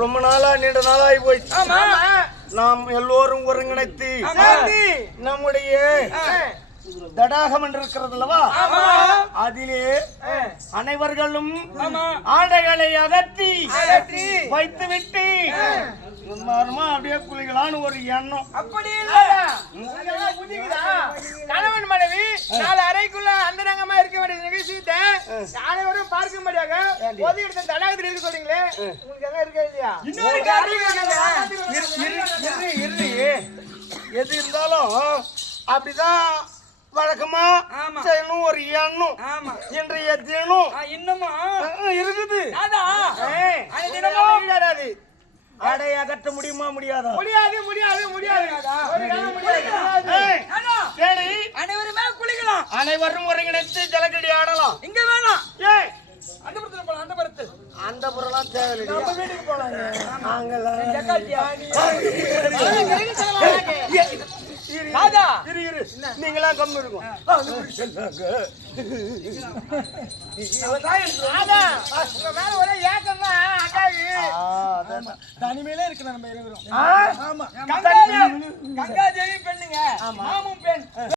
ரொம்ப நாளா நீண்ட நாளாகி போயிடுச்சு. நாம் எல்லோரும் ஒருங்கிணைத்து நம்முடைய தடாகம் என்று இருக்கிறது அல்லவா, அதிலே அனைவர்களும் ஆடைகளை அகற்றி வைத்துவிட்டு அப்படியே குளிகளான்னு ஒரு எண்ணம். அப்படி கணவன் மனைவி நாலு அறைக்குள்ள அந்தரங்கமா இருக்க வேண்டிய நிகழ்ச்சியத்தை அனைவரும் பார்க்கும்படியாக பொது இடத்த தடாகத்தில் இருக்க சொல்றீங்களே, உங்களுக்கு எங்க இருக்கா இல்லையா? எது இருந்தாலும் அப்படிதான் வழக்கமா செய்யணும் ஒரு எண்ணம். இன்றைய தினம் இன்னமும் இருக்குது. ஆடை அகற்ற முடியுமா? முடியாதா? முடியாது முடியாது முடியாது. அனைவருமே குளிக்கலாம், அனைவரும் ஒருங்கிணைத்து ஜலக்கடி ஆடலாம். இங்க வேணாம், அந்த புறத்துல போலாம். அந்த புறத்து அந்த புறம்லாம் தேவையில்லை, நம்ம வீட்டுக்கு போலாங்க. நீங்களாம் கம்மி இருக்கும். ஒரே ஏக்கம் தனிமையில இருக்கு. நம்ம இருவரும் கங்கா தேவி பெண்ணுங்க, மாமும் பெண்.